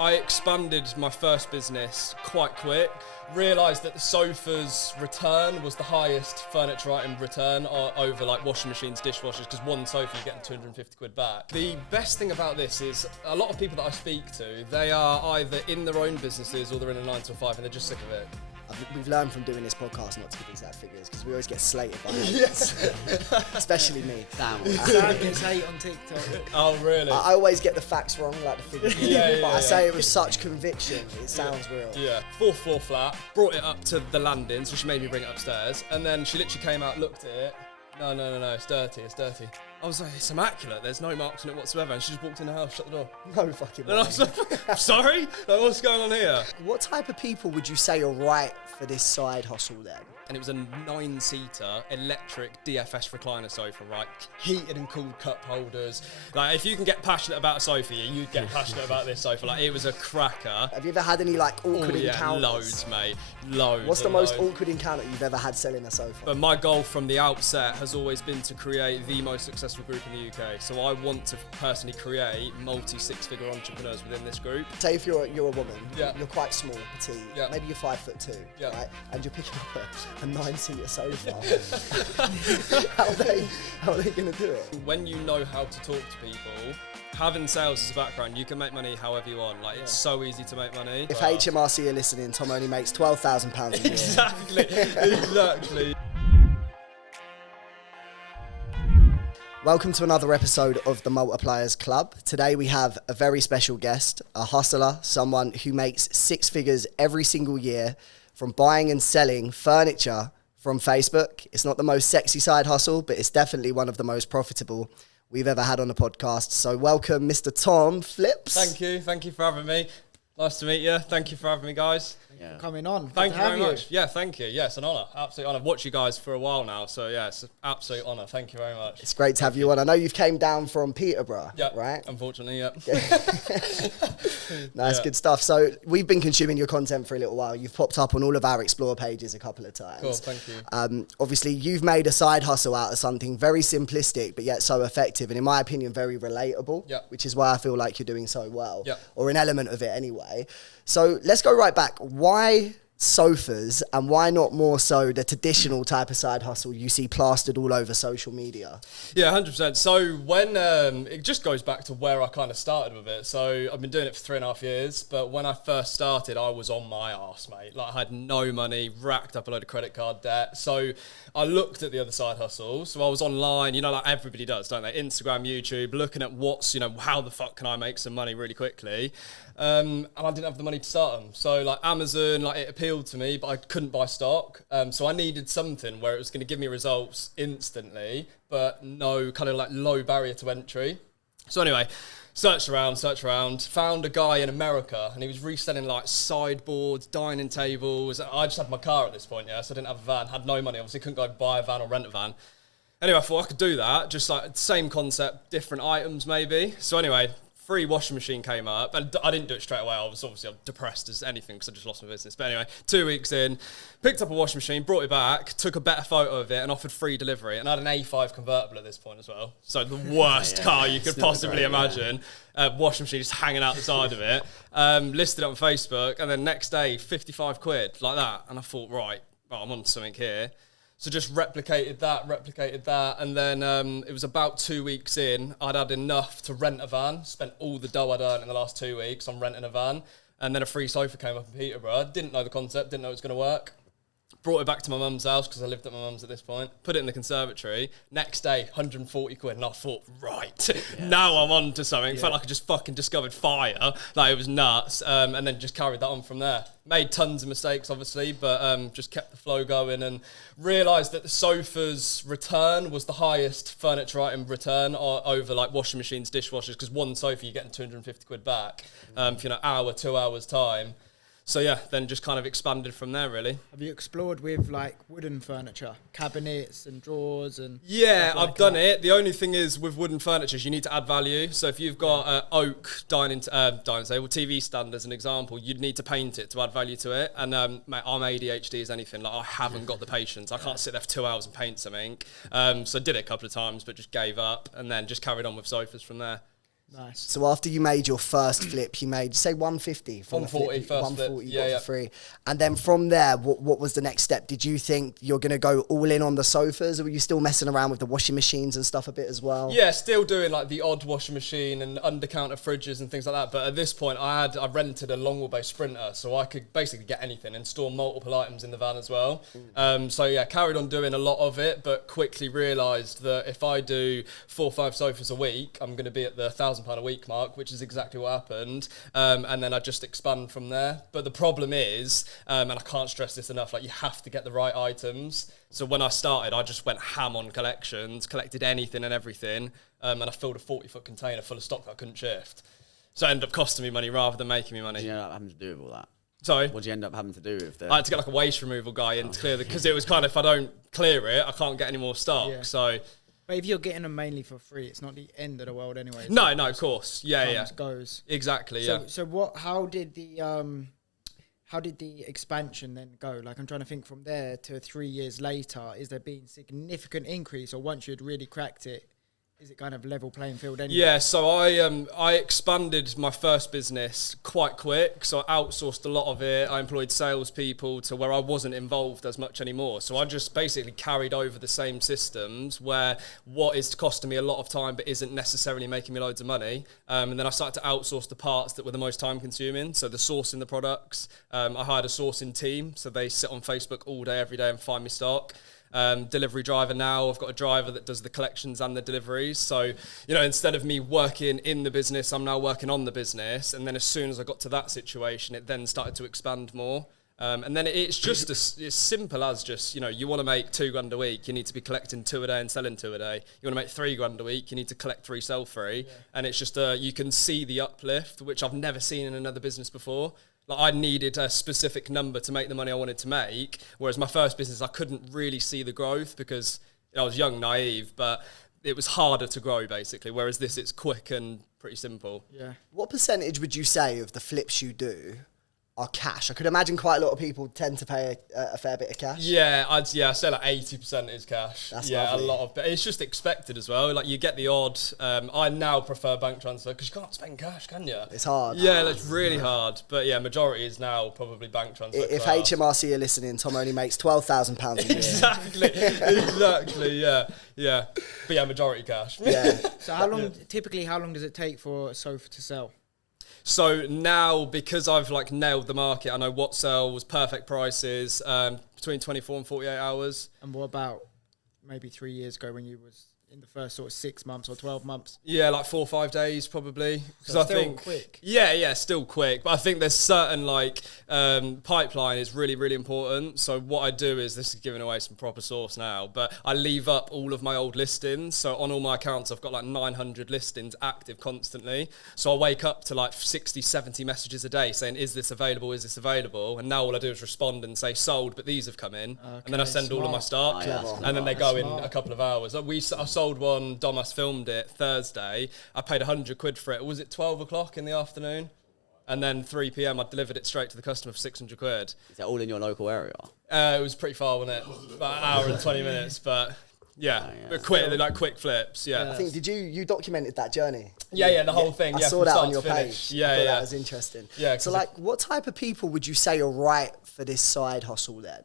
I expanded my first business quite quick. Realised that the sofa's return was the highest furniture item return over like washing machines, dishwashers, because one sofa you're getting 250 quid back. The best thing about this is a lot of people that I speak to, they are either in their own businesses or they're in a 9 to 5 and they're just sick of it. We've learned from doing this podcast not to give exact figures because we always get slated by haters. Especially me. Sam gets hate on TikTok. Oh, really? I always get the facts wrong, like the figures. Yeah, but I say it with such conviction, it sounds real. Yeah. 4th floor flat, brought it up to the landing, so she made me bring it upstairs, and then she literally came out, looked at it. No, it's dirty. I was like, it's immaculate, there's no marks on it whatsoever, and she just walked in the house, shut the door. No fucking way. And I was like, sorry? Like, what's going on here? What type of people would you say are right for this side hustle then? And it was a 9-seater electric DFS recliner sofa, right? Heated and cooled cup holders. Like, if you can get passionate about a sofa, you'd get passionate about this sofa. Like, it was a cracker. Have you ever had any like awkward encounters? Loads, mate. Loads. What's the most awkward encounter you've ever had selling a sofa? But my goal from the outset has always been to create the most successful group in the UK. So I want to personally create multi-6-figure entrepreneurs within this group. Say if you're a woman, Yeah. you're quite small, petite, Yeah. maybe you're 5'2", Yeah. right? And you're picking up a 9-seater sofa. how are they going to do it? When you know how to talk to people, having sales as a background, you can make money however you want. Like, it's so easy to make money. If HMRC are listening, Tom only makes £12,000 a year. Exactly. Welcome to another episode of the Multipliers Club. Today we have a very special guest, a hustler, someone who makes 6 figures every single year from buying and selling furniture from Facebook. It's not the most sexy side hustle, but it's definitely one of the most profitable we've ever had on the podcast. So welcome, Mr. Tomm Flips. Thank you for having me. Nice to meet you. Thank you for having me, guys. Yeah. Coming on. Thank you very much. Yeah, thank you. Yeah, it's an honour. Absolute honour. I've watched you guys for a while now, so yeah, it's an absolute honour. Thank you very much. It's great to have you on. I know you've came down from Peterborough, right? Unfortunately, yeah. That's good stuff. So we've been consuming your content for a little while. You've popped up on all of our Explore pages a couple of times. Cool, thank you. Obviously, you've made a side hustle out of something very simplistic, but yet so effective, and in my opinion, very relatable, which is why I feel like you're doing so well, or an element of it anyway. So let's go right back. Why sofas, and why not more so the traditional type of side hustle you see plastered all over social media? Yeah, 100%. So when it just goes back to where I kind of started with it. So I've been doing it for 3.5 years, but when I first started, I was on my arse, mate. Like, I had no money, racked up a load of credit card debt. So I looked at the other side hustles. So I was online, you know, like everybody does, don't they? Instagram, YouTube, looking at how the fuck can I make some money really quickly? And I didn't have the money to start them. So like Amazon, like, it appealed to me, but I couldn't buy stock. So I needed something where it was going to give me results instantly, but no kind of like low barrier to entry. So anyway, searched around, found a guy in America, and he was reselling like sideboards, dining tables. I just had my car at this point, so I didn't have a van, had no money, obviously couldn't go buy a van or rent a van. Anyway, I thought I could do that, just like same concept, different items maybe. So anyway, free washing machine came up, and I didn't do it straight away. I was obviously depressed as anything because I just lost my business. But anyway, 2 weeks in, picked up a washing machine, brought it back, took a better photo of it, and offered free delivery. And I had an A5 convertible at this point as well. So the worst car you could possibly imagine. Washing machine just hanging out the side of it. Listed it on Facebook, and then next day, 55 quid, like that. And I thought, right, I'm on something here. So just replicated that, and then it was about 2 weeks in, I'd had enough to rent a van, spent all the dough I'd earned in the last 2 weeks on renting a van, and then a free sofa came up in Peterborough. Didn't know the concept, didn't know it was going to work. Brought it back to my mum's house, because I lived at my mum's at this point, put it in the conservatory. Next day, 140 quid, and I thought, right, now I'm on to something. Felt like I just fucking discovered fire, like it was nuts, and then just carried that on from there. Made tons of mistakes, obviously, but just kept the flow going, and realised that the sofa's return was the highest furniture item return over like washing machines, dishwashers, because one sofa you're getting 250 quid back for hour, 2 hours time. So yeah, then just kind of expanded from there, really. Have you explored with like wooden furniture, cabinets and drawers and? Yeah, I've done it. The only thing is with wooden furniture, you need to add value. So if you've got oak dining table, TV stand as an example, you'd need to paint it to add value to it. And mate, I'm ADHD as anything. Like, I haven't got the patience. I can't sit there for 2 hours and paint something. So I did it a couple of times, but just gave up, and then just carried on with sofas from there. Nice. So after you made your first flip, you made, say, 150 from 140 the flip, first 140 flip. you got Yeah. for free. And then from there, what was the next step? Did you think you're going to go all in on the sofas, or were you still messing around with the washing machines and stuff a bit as well? Yeah, still doing like the odd washing machine and under-counter fridges and things like that. But at this point, I rented a long wheelbase Sprinter, so I could basically get anything and store multiple items in the van as well. So yeah, carried on doing a lot of it, but quickly realised that if I do 4 or 5 sofas a week, I'm going to be at the £1,000 a week mark, which is exactly what happened. And then I just expand from there. But the problem is, and I can't stress this enough, like you have to get the right items. So when I started, I just went ham on collections, collected anything and everything, and I filled a 40-foot container full of stock that I couldn't shift. So it ended up costing me money rather than making me money. What did you end up having to do with all that? Sorry? What did you end up having to do with I had to get like a waste removal guy in to clear because it was kind of, if I don't clear it, I can't get any more stock. Yeah. So But if you're getting them mainly for free, it's not the end of the world anyway. no, of course. Yeah. Goes. Exactly, So, yeah. so how did the expansion then go? Like, I'm trying to think from there to 3 years later, is there been significant increase, or once you'd really cracked it, is it kind of level playing field anyway? Yeah, so I expanded my first business quite quick. So I outsourced a lot of it. I employed salespeople to where I wasn't involved as much anymore. So I just basically carried over the same systems where what is costing me a lot of time but isn't necessarily making me loads of money. And then I started to outsource the parts that were the most time consuming. So the sourcing the products. I hired a sourcing team. So they sit on Facebook all day, every day and find me stock. Delivery driver now. I've got a driver that does the collections and the deliveries. So, instead of me working in the business, I'm now working on the business. And then as soon as I got to that situation, it then started to expand more. And then it's just as simple as just, you want to make £2,000 a week, you need to be collecting 2 a day and selling 2 a day. You want to make £3,000 a week, you need to collect 3, sell 3. Yeah. And it's just, you can see the uplift, which I've never seen in another business before. Like I needed a specific number to make the money I wanted to make, whereas my first business, I couldn't really see the growth because I was young, naive, but it was harder to grow basically. Whereas this, it's quick and pretty simple. Yeah. What percentage would you say of the flips you do are cash? I could imagine quite a lot of people tend to pay a fair bit of cash. Yeah, I'd say like 80% is cash. That's yeah, lovely. a lot of, but it's just expected as well. Like you get the odd. I now prefer bank transfer because you can't spend cash, can you? It's hard. Yeah, it's really hard. But yeah, majority is now probably bank transfer. If HMRC are listening, Tom only makes £12,000 a year. exactly. Yeah. But yeah, majority cash. Yeah. So how long does it take for a sofa to sell? So now, because I've like nailed the market, I know what sells, perfect prices, between 24 and 48 hours. And what about maybe 3 years ago when you was in the first sort of 6 months or 12 months? Yeah, like 4 or 5 days probably. Because So I still think quick. Yeah, still quick. But I think there's certain like pipeline is really, really important. So what I do is, this is giving away some proper source now, but I leave up all of my old listings. So on all my accounts, I've got like 900 listings active constantly. So I wake up to like 60, 70 messages a day saying, is this available? Is this available? And now all I do is respond and say sold, but these have come in. And then I send all of my stock. And then they go in a couple of hours. I sold one, Domas filmed it Thursday. I paid 100 quid for it. Was it 12 o'clock in the afternoon? And then 3 p.m. I delivered it straight to the customer for 600 quid. Is that all in your local area? It was pretty far, wasn't it? About an hour and 20 minutes, but yeah. But quick flips, yeah. I think, did you documented that journey? Yeah, the whole thing. I Yeah, saw from that start on your to finish. page. Yeah, I thought yeah. that was interesting. Yeah, So like, what type of people would you say are right for this side hustle then?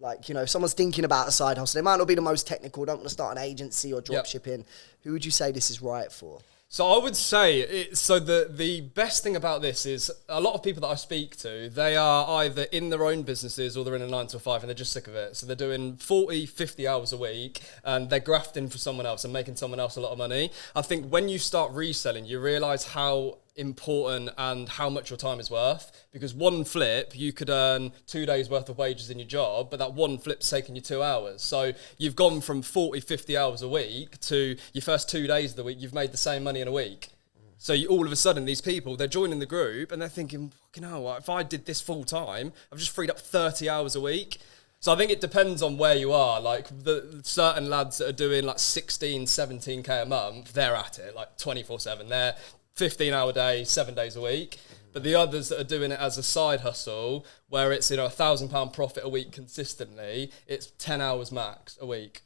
Like, if someone's thinking about a side hustle, they might not be the most technical, don't want to start an agency or drop shipping. Who would you say this is right for? So I would say, the best thing about this is a lot of people that I speak to, they are either in their own businesses or they're in a 9 to 5 and they're just sick of it. So they're doing 40, 50 hours a week and they're grafting for someone else and making someone else a lot of money. I think when you start reselling, you realise how important and how much your time is worth, because one flip you could earn 2 days worth of wages in your job, but that one flip's taking you 2 hours. So you've gone from 40, 50 hours a week to your first 2 days of the week, you've made the same money in a week. So all of a sudden these people, they're joining the group and they're thinking, fucking hell, if I did this full time, I've just freed up 30 hours a week. So I think it depends on where you are. Like the certain lads that are doing like 16, 17k a month, they're at it like 24/7. They're 15-hour day, 7 days a week. But the others that are doing it as a side hustle, where it's £1,000 profit a week consistently, it's 10 hours max a week.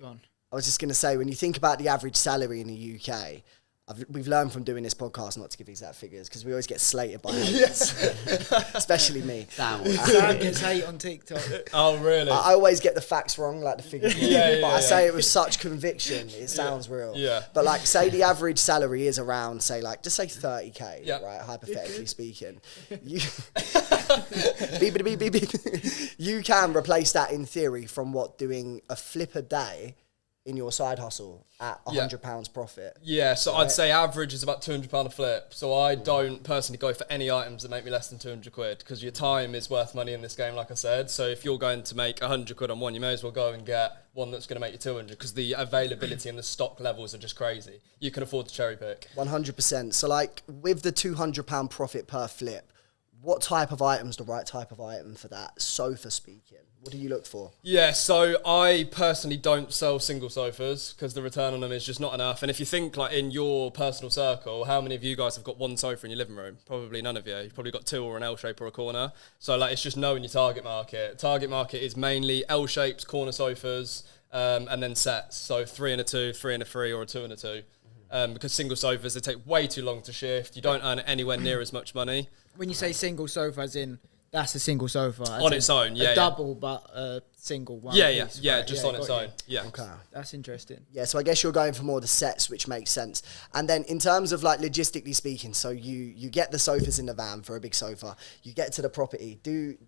Go on. I was just going to say, when you think about the average salary in the UK, we've learned from doing this podcast not to give exact figures because we always get slated by haters, especially me. Sam gets hate on TikTok. Oh, really? I always get the facts wrong, like the figures. But I say it with such conviction, it sounds real. Yeah. But like, say the average salary is around, say like, just say 30k, right? Hypothetically speaking, you beep, beep, beep, beep. You can replace that in theory from doing a flip a day in your side hustle at £100 profit. Yeah, so I'd say average is about £200 a flip. So I don't personally go for any items that make me less than 200 quid because your time is worth money in this game, like I said. So if you're going to make 100 quid on one, you may as well go and get one that's going to make you 200 because the availability and the stock levels are just crazy. You can afford to cherry pick. 100%. So like with the £200 profit per flip, what type of item's the right type of item for that? Sofa speaking. What do you look for? Yeah, so I personally don't sell single sofas because the return on them is just not enough. And if you think like in your personal circle, how many of you guys have got one sofa in your living room? Probably none of you. You've probably got two or an L shape or a corner. So like it's just knowing your target market. Target market is mainly L shapes, corner sofas, and then sets. So 3 and a 2, 3 and a 3, or a 2 and a 2. Because single sofas, they take way too long to shift. You don't earn anywhere near as much money. When you say single sofa, as in that's a single sofa On its own, yeah. A double, but a single one. Yeah, piece, yeah, right? just on its own. Yeah. Okay. That's interesting. Yeah, so I guess you're going for more the sets, which makes sense. And then in terms of like logistically speaking, so you get the sofas in the van for a big sofa, you get to the property.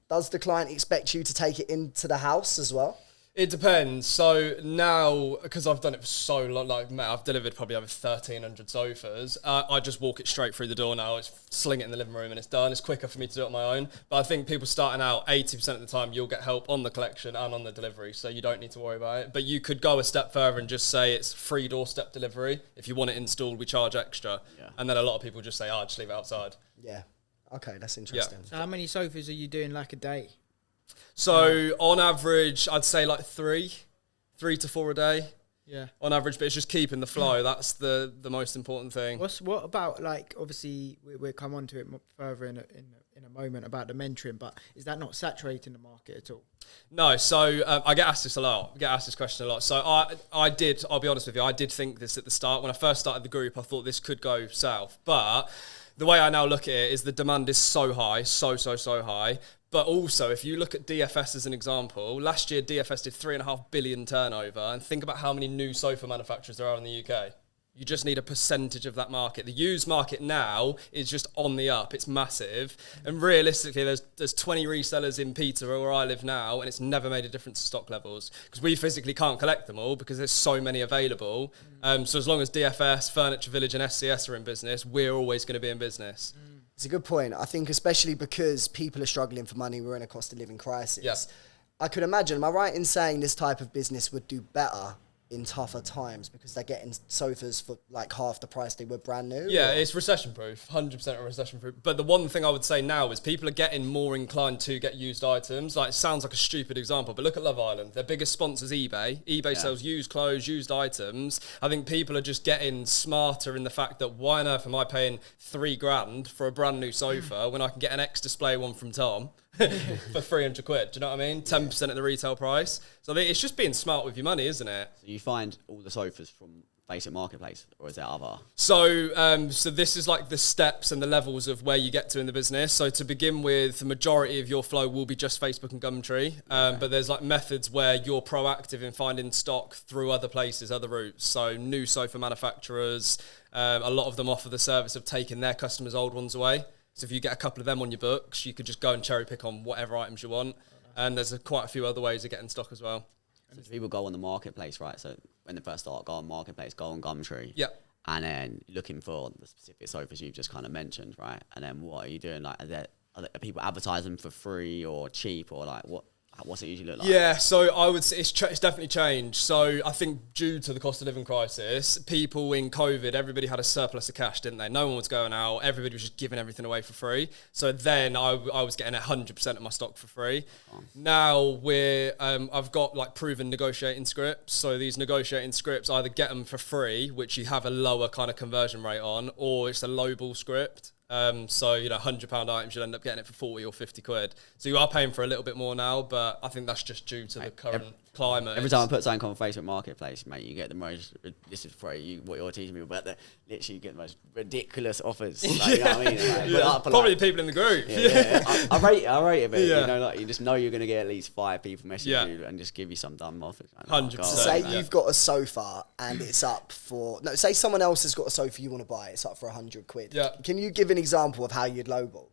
Does the client expect you to take it into the house as well? It depends. So now, because I've done it for so long, like, mate, I've delivered probably over 1,300 sofas. I just walk it straight through the door now. It's sling it in the living room and it's done. It's quicker for me to do it on my own. But I think people starting out, 80% of the time, you'll get help on the collection and on the delivery. So you don't need to worry about it. But you could go a step further and just say it's free doorstep delivery. If you want it installed, we charge extra. Yeah. And then a lot of people just say, just leave it outside. Yeah. Okay, that's interesting. So how many sofas are you doing like a day? So on average, I'd say like 3 to 4 a day. Yeah. On average, but it's just keeping the flow. That's the most important thing. What about, like, obviously we'll come on to it further in a moment about the mentoring, but is that not saturating the market at all? No, so I get asked this a lot. I get asked this question a lot. So I'll be honest with you, I did think this at the start. When I first started the group, I thought this could go south. But the way I now look at it is the demand is so high, so high. But also, if you look at DFS as an example, last year DFS did 3.5 billion turnover, and think about how many new sofa manufacturers there are in the UK. You just need a percentage of that market. The used market now is just on the up. It's massive. And realistically, there's 20 resellers in Peterborough where I live now, and it's never made a difference to stock levels because we physically can't collect them all because there's so many available. So as long as DFS, Furniture Village, and SCS are in business, we're always going to be in business. It's a good point. I think especially because people are struggling for money, we're in a cost of living crisis. Yeah. I could imagine, am I right in saying this type of business would do better in tougher times because they're getting sofas for like half the price they were brand new? Yeah, it's recession proof, 100% recession proof. But the one thing I would say now is people are getting more inclined to get used items. Like, it sounds like a stupid example, but look at Love Island. Their biggest sponsor is eBay. eBay sells used clothes, used items. I think people are just getting smarter in the fact that why on earth am I paying $3,000 for a brand new sofa when I can get an X display one from Tomm for 300 quid? Do you know what I mean? 10% of the retail price. So I think it's just being smart with your money, isn't it? So you find all the sofas from basic marketplace, or is there other? So this is like the steps and the levels of where you get to in the business. So to begin with, the majority of your flow will be just Facebook and Gumtree. But there's like methods where you're proactive in finding stock through other places, other routes. So new sofa manufacturers, a lot of them offer the service of taking their customers' old ones away. So if you get a couple of them on your books, you could just go and cherry pick on whatever items you want. And there's quite a few other ways of getting stock as well. So people go on the marketplace, right? So when they first start, go on marketplace, go on Gumtree. Yeah. And then looking for the specific sofas you've just kind of mentioned, right? And then what are you doing? Like, are people advertising for free or cheap, or like what's it usually look like? Yeah, so I would say it's definitely changed. So I think due to the cost of living crisis, people in COVID, everybody had a surplus of cash, didn't they? No one was going out. Everybody was just giving everything away for free. So then I was getting 100% of my stock for free. Now I've got like proven negotiating scripts. So these negotiating scripts, either get them for free, which you have a lower kind of conversion rate on, or it's a lowball script. So, you know, £100 items, you'll end up getting it for 40 or 50 quid. So you are paying for a little bit more now, but I think that's just due to the current climate. Every time I put something on Facebook Marketplace, mate, you get the most, this is probably what you're teaching me about, literally you get the most ridiculous offers. Like, you know what I mean? Like, probably people in the group. I rate it, but you know, like, you just know you're going to get at least 5 people message you and just give you some dumb offers. 100%. Say you've got a sofa and it's up for, no, say someone else has got a sofa you want to buy, it's up for 100 quid. Yeah. Can you give an example of how you'd lowball?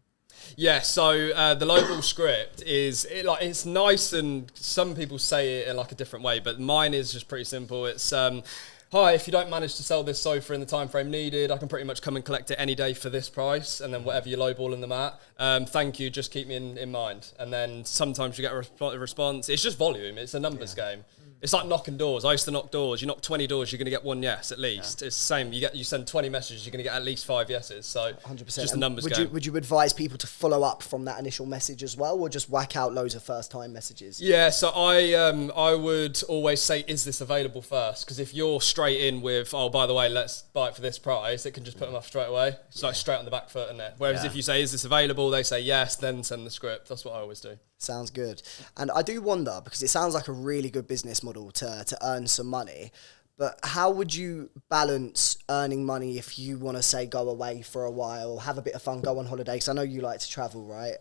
Yeah, so the lowball script is it's nice, and some people say it in like a different way, but mine is just pretty simple. It's hi, if you don't manage to sell this sofa in the time frame needed, I can pretty much come and collect it any day for this price, and then whatever you're lowballing them at, thank you, just keep me in mind. And then sometimes you get a response. It's just volume. It's a numbers game. It's like knocking doors. I used to knock doors. You knock 20 doors, you're going to get 1 yes at least. It's the same. You send 20 messages, you're going to get at least 5 yeses. So 100%. It's just a numbers game. Would you advise people to follow up from that initial message as well, or just whack out loads of first time messages? Yeah, so I would always say, is this available first? Because if you're straight in with, oh, by the way, let's buy it for this price, it can just put them off straight away. It's like straight on the back foot, isn't it? Whereas if you say, is this available? They say yes, then send the script. That's what I always do. Sounds good. And I do wonder, because it sounds like a really good business model to earn some money, but how would you balance earning money if you want to, say, go away for a while, have a bit of fun, go on holiday? Because I know you like to travel, right?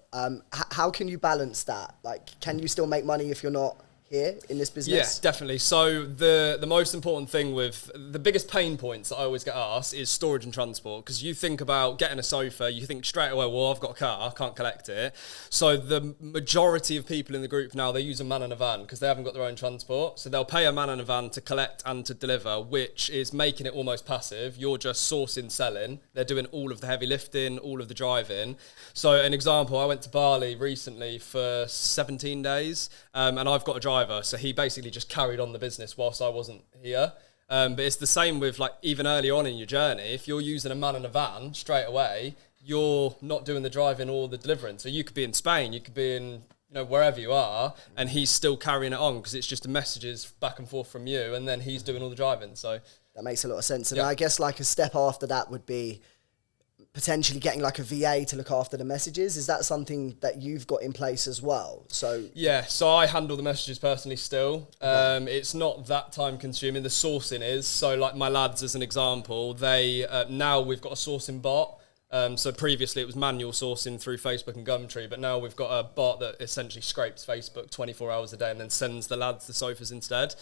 How can you balance that? Like, can you still make money if you're not here in this business? Yeah, definitely. So the most important thing with the biggest pain points that I always get asked is storage and transport. Because you think about getting a sofa, you think straight away, well, I've got a car, I can't collect it. So the majority of people in the group now, they use a man and a van because they haven't got their own transport. So they'll pay a man and a van to collect and to deliver, which is making it almost passive. You're just sourcing, selling. They're doing all of the heavy lifting, all of the driving. So an example, I went to Bali recently for 17 days and I've got a driver. So he basically just carried on the business whilst I wasn't here. But it's the same with, like, even early on in your journey, if you're using a man and a van straight away, you're not doing the driving or the delivering. So you could be in Spain, you could be in, you know, wherever you are, and he's still carrying it on because it's just the messages back and forth from you, and then he's doing all the driving. So that makes a lot of sense. And I guess like a step after that would be potentially getting like a VA to look after the messages. Is that something that you've got in place as well? So yeah, so I handle the messages personally still. It's not that time consuming. The sourcing is. So like my lads, as an example, they now we've got a sourcing bot. So previously it was manual sourcing through Facebook and Gumtree, but now we've got a bot that essentially scrapes Facebook 24 hours a day and then sends the lads the sofas instead.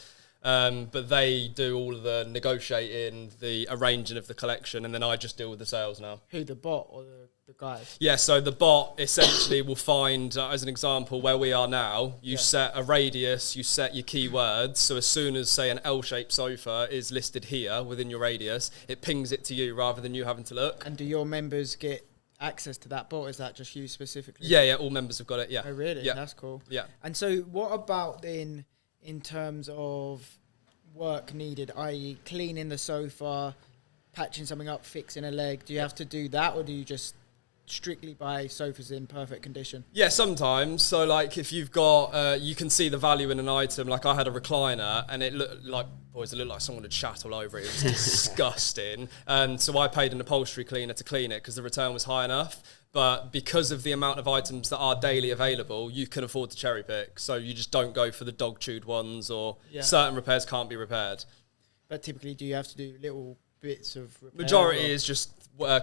But they do all of the negotiating, the arranging of the collection, and then I just deal with the sales now. Who, the bot or the guys? Yeah, so the bot essentially will find, as an example, where we are now, you set a radius, you set your keywords, so as soon as, say, an L-shaped sofa is listed here within your radius, it pings it to you rather than you having to look. And do your members get access to that bot? Is that just you specifically? Yeah, all members have got it, yeah. Oh, really? Yeah. That's cool. Yeah. And so what about in terms of work needed, i.e. cleaning the sofa, patching something up, fixing a leg? Do you have to do that, or do you just strictly buy sofas in perfect condition? Yeah, sometimes. So like if you've got, you can see the value in an item. Like I had a recliner and it looked like, boys, it looked like someone had shat all over it. It was disgusting. And so I paid an upholstery cleaner to clean it because the return was high enough. But because of the amount of items that are daily available, you can afford to cherry pick. So you just don't go for the dog chewed ones, or certain repairs can't be repaired. But typically, do you have to do little bits of repair? Majority is just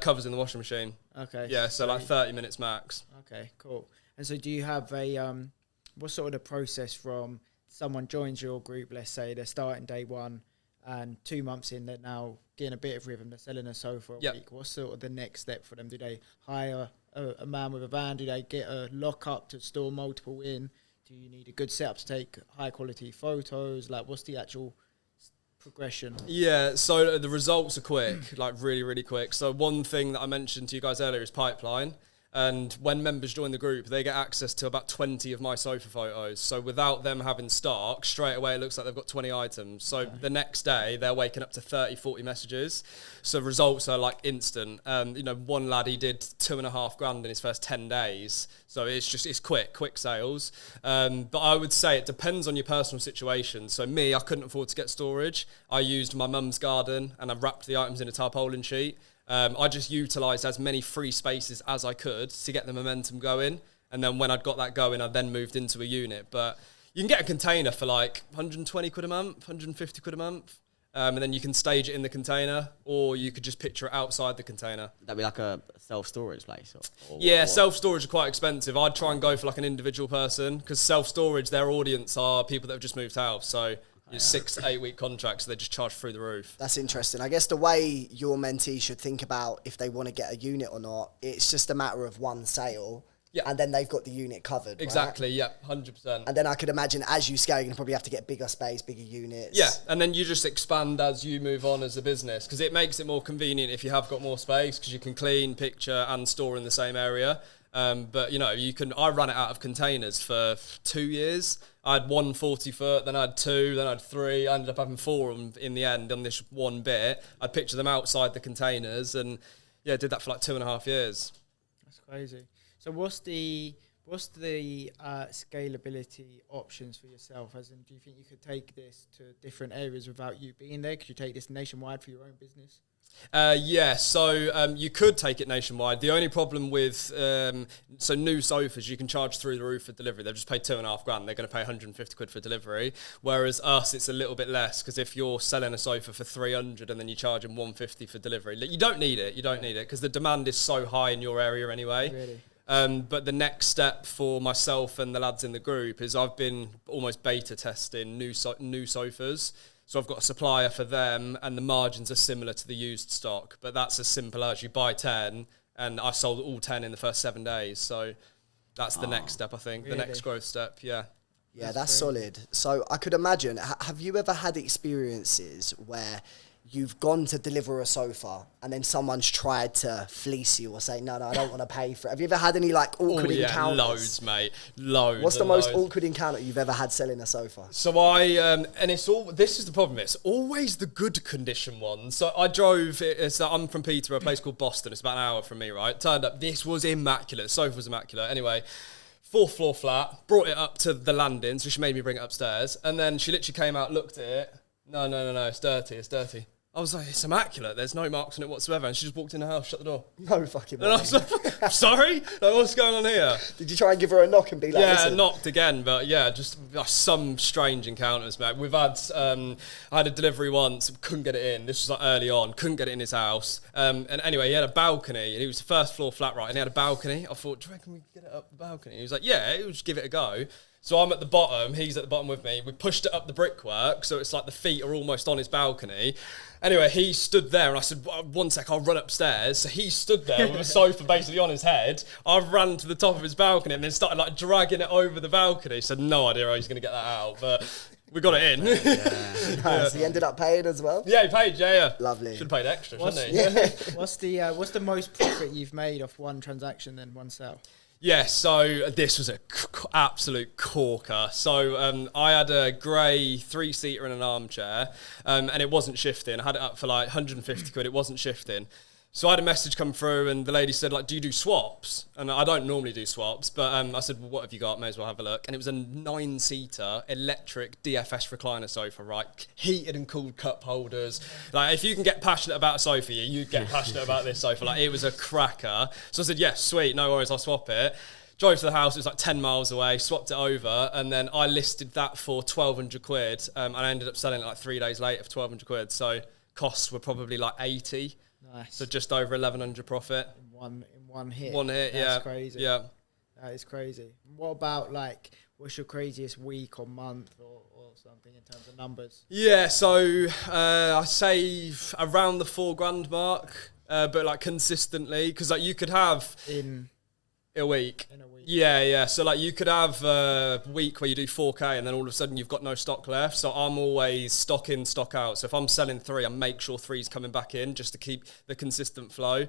covers in the washing machine. Okay. Yeah, so like 30 minutes max. Okay, cool. And so do you have a, what's sort of the process from someone joins your group, let's say they're starting day one, and 2 months in, they're now getting a bit of rhythm, they're selling a sofa a week. What's sort of the next step for them? Do they hire a man with a van? Do they get a lock-up to store multiple in? Do you need a good setup to take high-quality photos? Like, what's the actual progression? Yeah, so the results are quick, like really, really quick. So one thing that I mentioned to you guys earlier is pipeline. And when members join the group, they get access to about 20 of my sofa photos. So without them having stock, straight away it looks like they've got 20 items. So the next day, they're waking up to 30, 40 messages. So results are like instant. You know, one lad, he did $2,500 in his first 10 days. So it's quick sales. But I would say it depends on your personal situation. So me, I couldn't afford to get storage. I used my mum's garden and I wrapped the items in a tarpaulin sheet. I just utilised as many free spaces as I could to get the momentum going. And then when I'd got that going, I then moved into a unit. But you can get a container for like 120 quid a month, 150 quid a month. And then you can stage it in the container, or you could just picture it outside the container. That'd be like a self-storage place? Or yeah, self-storage are quite expensive. I'd try and go for like an individual person, because self-storage, their audience are people that have just moved house. So it's 6 to 8 week contracts, so they just charge through the roof. That's interesting. I guess the way your mentee should think about if they want to get a unit or not, it's just a matter of one sale. Yeah. And then they've got the unit covered. Exactly, right? yeah, 100%. And then I could imagine as you scale, you're going to probably have to get bigger space, bigger units. Yeah, and then you just expand as you move on as a business, because it makes it more convenient if you have got more space, because you can clean, picture and store in the same area. But, you know, I ran it out of containers for 2 years. I had 1 40 foot, then I had 2, then I had 3. I ended up having 4 in the end on this one bit. I'd picture them outside the containers, and yeah, did that for like 2.5 years. That's crazy. So what's the scalability options for yourself? As in, do you think you could take this to different areas without you being there? Could you take this nationwide for your own business? Yeah, so you could take it nationwide. The only problem with so new sofas, you can charge through the roof for delivery. They've just paid 2.5 grand. They're going to pay 150 quid for delivery. Whereas us, it's a little bit less, because if you're selling a sofa for 300 and then you charge them 150 for delivery, you don't need it. You don't need it, because the demand is so high in your area anyway. Really? But the next step for myself and the lads in the group is I've been almost beta testing new sofas. So I've got a supplier for them, and the margins are similar to the used stock. But that's as simple as you buy 10, and I sold all 10 in the first 7 days. So that's the next step, I think. Really? The next growth step, yeah. Yeah, that's solid. So I could imagine, have you ever had experiences where you've gone to deliver a sofa and then someone's tried to fleece you or say, no, I don't want to pay for it? Have you ever had any like awkward encounters? Loads, mate. Loads. What's the most awkward encounter you've ever had selling a sofa? So this is the problem, it's always the good condition ones. So I drove, I'm from Peterborough, a place called Boston. It's about an hour from me, right? Turned up, this was immaculate. The sofa was immaculate. Anyway, 4th floor flat, brought it up to the landing, so she made me bring it upstairs. And then she literally came out, looked at it. No, it's dirty. I was like, it's immaculate. There's no marks on it whatsoever. And she just walked in the house, shut the door. No fucking way. And I was like, sorry? Like, what's going on here? Did you try and give her a knock and be like, yeah, knocked again. But yeah, just some strange encounters, mate. We've had, I had a delivery once, couldn't get it in. This was like early on, couldn't get it in his house. And anyway, he had a balcony, and he was the 1st floor flat, right? And he had a balcony. I thought, do you reckon we can get it up the balcony? He was like, yeah, we'll just give it a go. So I'm at the bottom, he's at the bottom with me. We pushed it up the brickwork, so it's like the feet are almost on his balcony. Anyway, he stood there, and I said, 1 sec, I'll run upstairs. So he stood there with a sofa basically on his head. I ran to the top of his balcony and then started like dragging it over the balcony. So no idea how he's going to get that out, but we got it in. Nice. He ended up paying as well? Yeah, he paid, yeah. Lovely. Should have paid extra, shouldn't he? Yeah. What's the most profit you've made off one transaction then, one sale? Yeah, so this was an absolute corker. So I had a grey 3-seater and an armchair, and it wasn't shifting. I had it up for like 150 quid. It wasn't shifting. So I had a message come through, and the lady said, like, do you do swaps? And I don't normally do swaps, but I said, well, what have you got? May as well have a look. And it was a 9-seater electric DFS recliner sofa, right? Heated and cooled cup holders. Like, if you can get passionate about a sofa, you get passionate about this sofa. Like, it was a cracker. So I said, yes, sweet, no worries, I'll swap it. Drove to the house, it was like 10 miles away, swapped it over, and then I listed that for 1,200 quid, and I ended up selling it like 3 days later for 1,200 quid. So costs were probably like 80. Nice. So just over 1,100 profit. In one hit. One hit, yeah. That's crazy. Yeah. That is crazy. What about like, what's your craziest week or month or something in terms of numbers? Yeah, so I say around the 4 grand mark, but like consistently, because like you could have in a week. In a week. Yeah. So like you could have a week where you do 4K and then all of a sudden you've got no stock left. So I'm always stock in, stock out. So if I'm selling 3, I make sure 3's coming back in just to keep the consistent flow.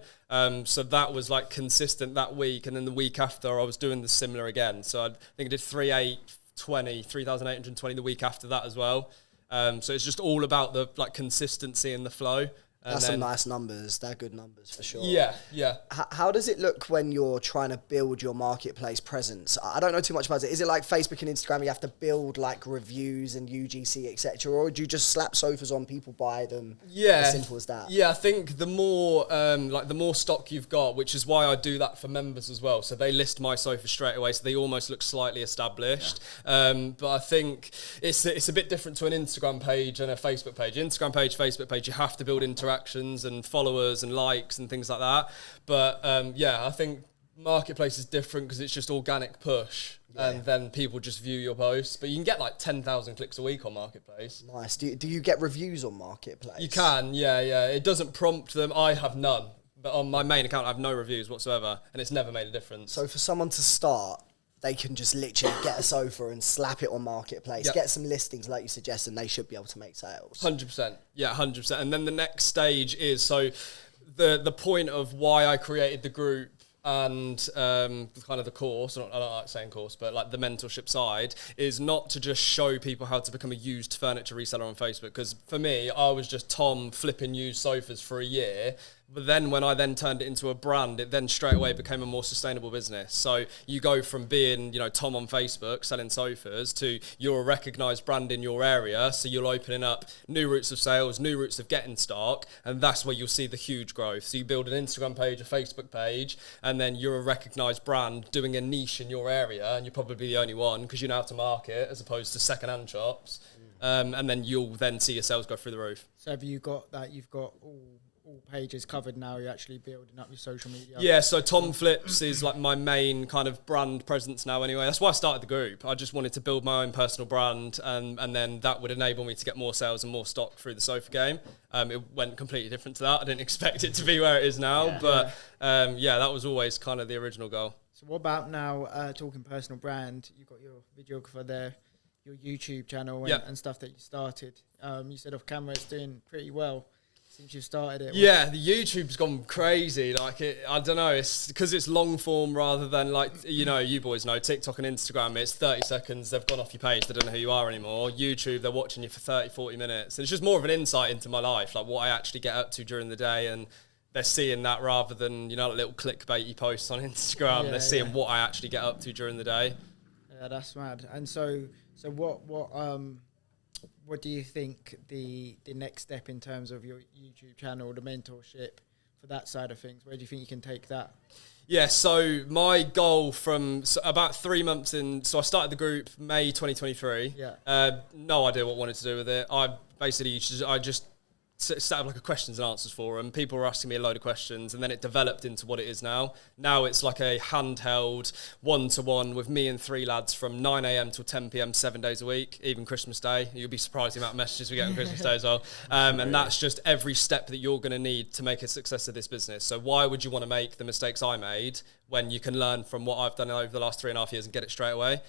So that was like consistent that week. And then the week after I was doing the similar again. So I think I did 3,820 the week after that as well. So it's just all about the like consistency and the flow. That's some nice numbers. They're good numbers for sure. Yeah. How does it look when you're trying to build your marketplace presence? I don't know too much about it. Is it like Facebook and Instagram? You have to build like reviews and UGC, etc., or do you just slap sofas on, people buy them? Yeah, as simple as that. Yeah, I think the more the more stock you've got, which is why I do that for members as well. So they list my sofa straight away, so they almost look slightly established. But I think it's a bit different to an Instagram page and a Facebook page. Instagram page, Facebook page, you have to build interactions and followers and likes and things like that. But I think marketplace is different because it's just organic push. And then people just view your posts. But you can get like 10,000 clicks a week on Marketplace. Nice. Do you get reviews on Marketplace? You can, yeah. It doesn't prompt them. I have none. But on my main account, I have no reviews whatsoever. And it's never made a difference. So for someone to start, they can just literally get a sofa and slap it on Marketplace, get some listings like you suggest, and they should be able to make sales. 100%. Yeah, 100%. And then the next stage is, so the point of why I created the group and kind of the course, I don't like saying course, but like the mentorship side, is not to just show people how to become a used furniture reseller on Facebook. Because for me, I was just Tomm flipping used sofas for a year. But then when I then turned it into a brand, it then straight away became a more sustainable business. So you go from being, Tomm on Facebook selling sofas to you're a recognized brand in your area. So you're opening up new routes of sales, new routes of getting stock. And that's where you'll see the huge growth. So you build an Instagram page, a Facebook page, and then you're a recognized brand doing a niche in your area. And you're probably the only one because you know how to market as opposed to secondhand shops. And then you'll then see your sales go through the roof. So have you got that? You've got all pages covered now. You're actually building up your social media. Yeah, so Tomm Flips is like my main kind of brand presence now anyway. That's why I started the group. I just wanted to build my own personal brand, and then that would enable me to get more sales and more stock through the sofa game. It went completely different to that. I didn't expect it to be where it is now, but that was always kind of the original goal. So what about now, talking personal brand, you've got your videographer there, your YouTube channel and stuff that you started. You said off camera it's doing pretty well since you started it. Yeah, the YouTube's gone crazy. Like, I don't know, it's because it's long form rather than like, you boys know, TikTok and Instagram, it's 30 seconds, they've gone off your page, they don't know who you are anymore. YouTube, they're watching you for 30, 40 minutes. And it's just more of an insight into my life, like what I actually get up to during the day, and they're seeing that rather than, little clickbaity posts on Instagram. They're seeing what I actually get up to during the day. Yeah, that's mad. And so what do you think the next step in terms of your YouTube channel, the mentorship, for that side of things? Where do you think you can take that? Yeah, so my goal from about 3 months in, so I started the group May 2023. Yeah. No idea what I wanted to do with it. I just set up like a questions and answers forum. People were asking me a load of questions, and then it developed into what it is now. Now it's like a handheld one-to-one with me and 3 lads from 9 a.m. till 10 p.m. 7 days a week, even Christmas Day. You'll be surprised the amount of messages we get on Christmas Day as well. And that's just every step that you're going to need to make a success of this business. So why would you want to make the mistakes I made when you can learn from what I've done over the last 3.5 years and get it straight away?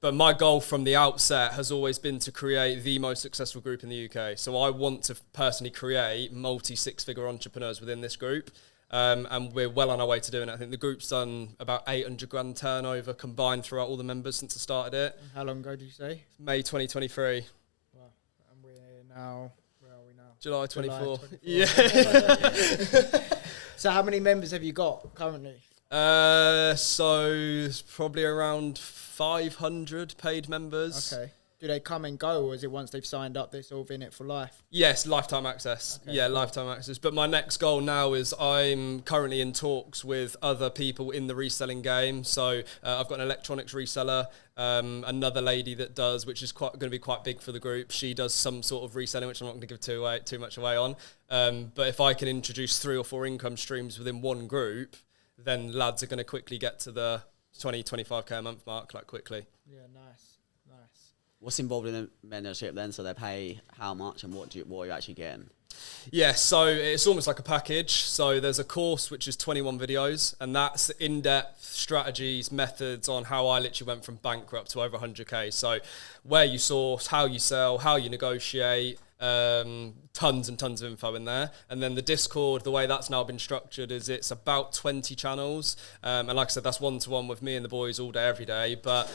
But my goal from the outset has always been to create the most successful group in the UK. So I want to personally create multi-six-figure entrepreneurs within this group. And we're well on our way to doing it. I think the group's done about 800 grand turnover combined throughout all the members since I started it. And how long ago did you say? May 2023. Wow. And we're now, where are we now? July 24. July 24. Yeah. So how many members have you got currently? So it's probably around 500 paid members. Okay. Do they come and go, or is it once they've signed up, they're sort of in it for life? Yes, lifetime access. Okay, yeah, cool. Lifetime access. But my next goal now is I'm currently in talks with other people in the reselling game. So I've got an electronics reseller, another lady that does, which is going to be quite big for the group. She does some sort of reselling, which I'm not going to give too much away on. But if I can introduce 3 or 4 income streams within one group, then lads are going to quickly get to the 20, 25k a month mark, like quickly. Yeah, nice. What's involved in a mentorship then? So they pay how much, and what are you actually getting? Yeah, so it's almost like a package. So there's a course which is 21 videos, and that's in-depth strategies, methods on how I literally went from bankrupt to over 100k. So where you source, how you sell, how you negotiate, tons and tons of info in there. And then the Discord, the way that's now been structured is it's about 20 channels. And like I said, that's one-to-one with me and the boys all day, every day. But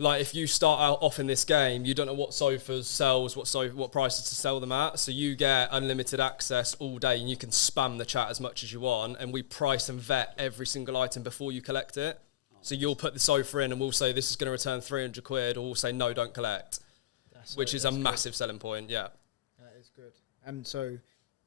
like if you start out off in this game, you don't know what sofas sells, what prices to sell them at. So you get unlimited access all day, and you can spam the chat as much as you want. And we price and vet every single item before you collect it. So you'll put the sofa in, and we'll say this is going to return 300 quid, or we'll say no, don't collect, which is a massive selling point. Yeah, that is good. And so,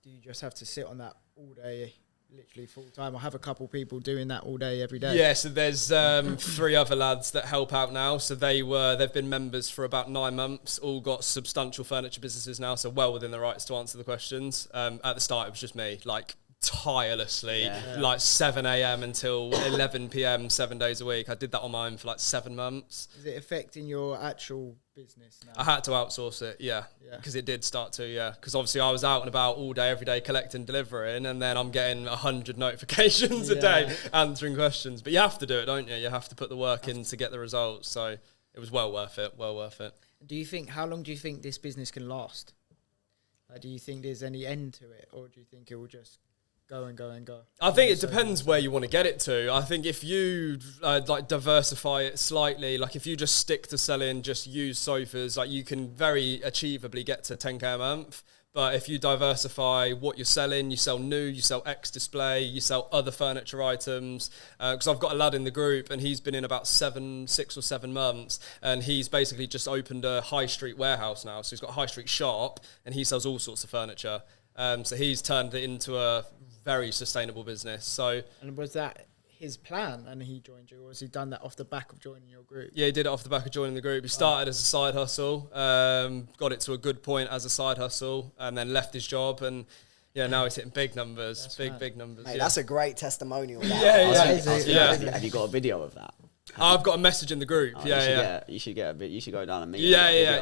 do you just have to sit on that all day? Literally full time. I have a couple people doing that all day, every day. Yeah, so there's 3 other lads that help out now. So they've been members for about 9 months, all got substantial furniture businesses now, so well within their rights to answer the questions. At the start, it was just me, like tirelessly, like 7 a.m. until 11 p.m. 7 days a week. I did that on my own for like 7 months. Is it affecting your actual business now? I had to outsource it, because it did start to, because obviously I was out and about all day, every day, collecting, delivering, and then I'm getting 100 notifications a day, answering questions. But you have to do it, don't you? You have to put the work in to get the results. So it was well worth it, well worth it. Do you think, how long do you think this business can last? Like, do you think there's any end to it, or do you think it will just go and go and go? I think it depends where you want to get it to. I think if you like diversify it slightly, like if you just stick to selling just used sofas, like you can very achievably get to 10k a month. But if you diversify what you're selling, you sell new, you sell X display, you sell other furniture items. Because I've got a lad in the group, and he's been in about 6 or 7 months, and he's basically just opened a high street warehouse now. So he's got a high street shop, and he sells all sorts of furniture. So he's turned it into a very sustainable business. So, and was that his plan, and he joined you, or has he done that off the back of joining your group? Yeah, he did it off the back of joining the group. He started as a side hustle, got it to a good point as a side hustle, and then left his job, and now he's hitting big numbers, big numbers. Mate, that's a great testimonial. Have you got a video of that? I've got a message in the group. You should get a bit. You should go down and meet.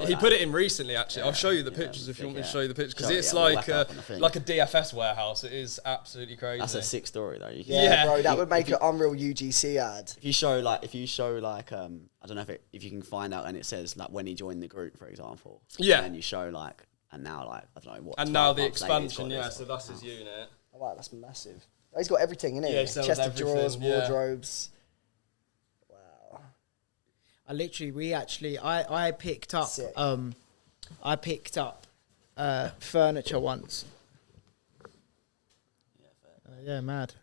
He put it in recently. Actually, I'll show you the pictures if you want me to show you the pictures, because it's like a DFS warehouse. It is absolutely crazy. That's a sick story though. Bro, that would make an unreal UGC ad. If you show like, I don't know if you can find out, and it says like when he joined the group, for example. Yeah. And you show like, and now like I don't know what. And now the expansion. So that's his unit. Oh, wow, that's massive. He's got everything in it. Yeah, chest of drawers, wardrobes. I picked up furniture once. Mad.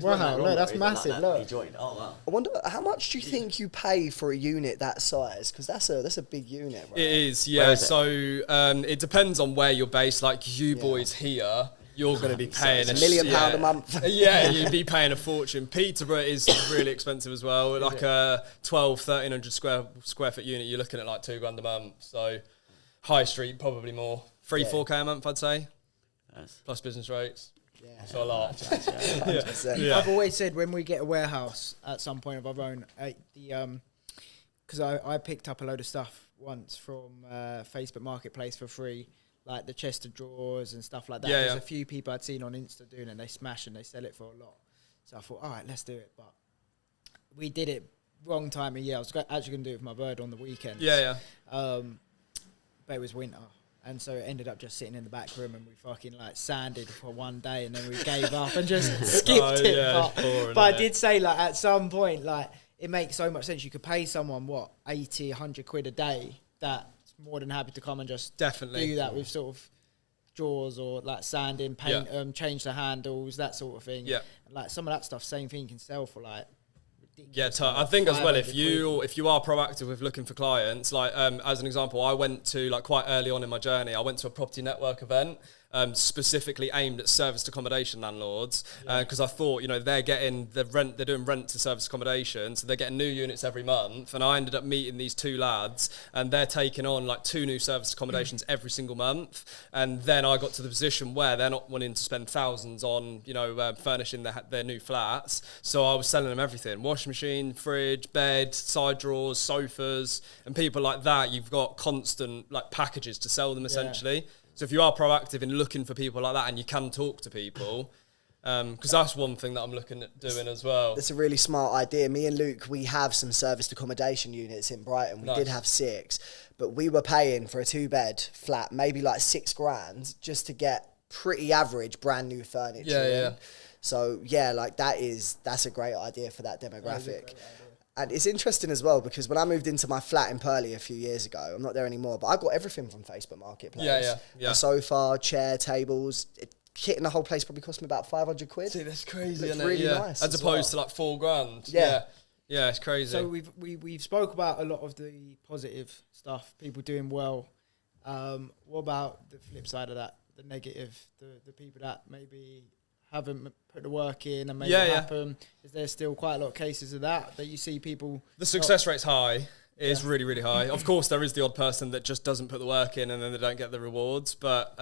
Wow, look, that's massive. Look. He joined. Oh wow. I wonder how much do you think you pay for a unit that size? Because that's a big unit, right? It is, yeah. So it depends on where you're based. Like you boys here, you're going to be paying £1 million a month. You'd be paying a fortune. Peterborough is really expensive as well. Like a 1,300 square foot unit, you're looking at like £2,000 a month. So high street, probably more. 4k a month, I'd say. Yes. Plus business rates. Yeah. So a lot. 100%. I've always said when we get a warehouse at some point of our own, because I picked up a load of stuff once from Facebook Marketplace for free, like the chest of drawers and stuff like that. There's a few people I'd seen on Insta doing it, and they smash and they sell it for a lot. So I thought, all right, let's do it. But we did it wrong time of year. I was actually going to do it with my bird on the weekend. But it was winter. And so it ended up just sitting in the back room, and we fucking like sanded for one day, and then we gave up and just skipped it. But I did say like at some point, like it makes so much sense. You could pay someone 80, 100 quid a day. That's more than happy to come and just do that with sort of drawers or like sanding, paint, change the handles, that sort of thing. Yeah. Like some of that stuff, same thing you can sell for like. Yeah, I think as well, if you are proactive with looking for clients, like as an example, I went to like quite early on in my journey, I went to a property network event specifically aimed at serviced accommodation landlords because I thought, they're getting the rent, they're doing rent to serviced accommodation, so they're getting new units every month, and I ended up meeting these 2 lads, and they're taking on like 2 new serviced accommodations every single month, and then I got to the position where they're not wanting to spend thousands on furnishing their new flats, so I was selling them everything: washing machine, fridge, bed, side drawers, sofas, and people like that. You've got constant like packages to sell them essentially. So if you are proactive in looking for people like that, and you can talk to people, because that's one thing that I'm looking at doing as well. That's a really smart idea. Me and Luke, we have some serviced accommodation units in Brighton. We did have 6, but we were paying for a 2-bed flat, maybe like £6,000 just to get pretty average brand new furniture. Yeah. So like that's a great idea for that demographic. And it's interesting as well because when I moved into my flat in Purley a few years ago, I'm not there anymore, but I got everything from Facebook Marketplace. Yeah. A sofa, chair, tables. Kitting the whole place probably cost me about 500 quid. See, that's crazy, It's isn't really it? Yeah. nice As opposed to like $4,000. Yeah. Yeah, it's crazy. So we've spoke about a lot of the positive stuff, people doing well. What about the flip side of that, the negative, the people that maybe haven't put the work in and made it happen? Is there still quite a lot of cases of that you see people? The success rate's high. It is really, really high. Of course, there is the odd person that just doesn't put the work in and then they don't get the rewards. But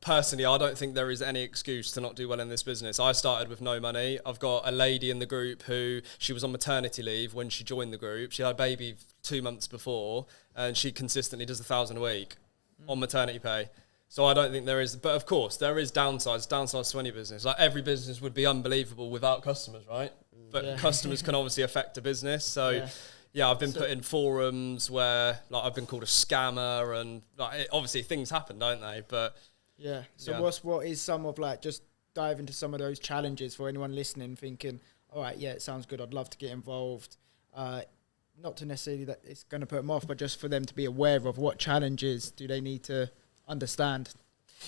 personally, I don't think there is any excuse to not do well in this business. I started with no money. I've got a lady in the group who, she was on maternity leave when she joined the group. She had a baby 2 months before and she consistently does 1,000 a week on maternity pay. So I don't think there is, but of course there is downsides to any business. Like every business would be unbelievable without customers, right? But customers can obviously affect a business. So yeah, I've been put in forums where like I've been called a scammer and like obviously things happen, don't they? But so what is some of like, just dive into some of those challenges for anyone listening thinking, all right, it sounds good, I'd love to get involved. Not to necessarily that it's going to put them off, but just for them to be aware of what challenges do they need to understand.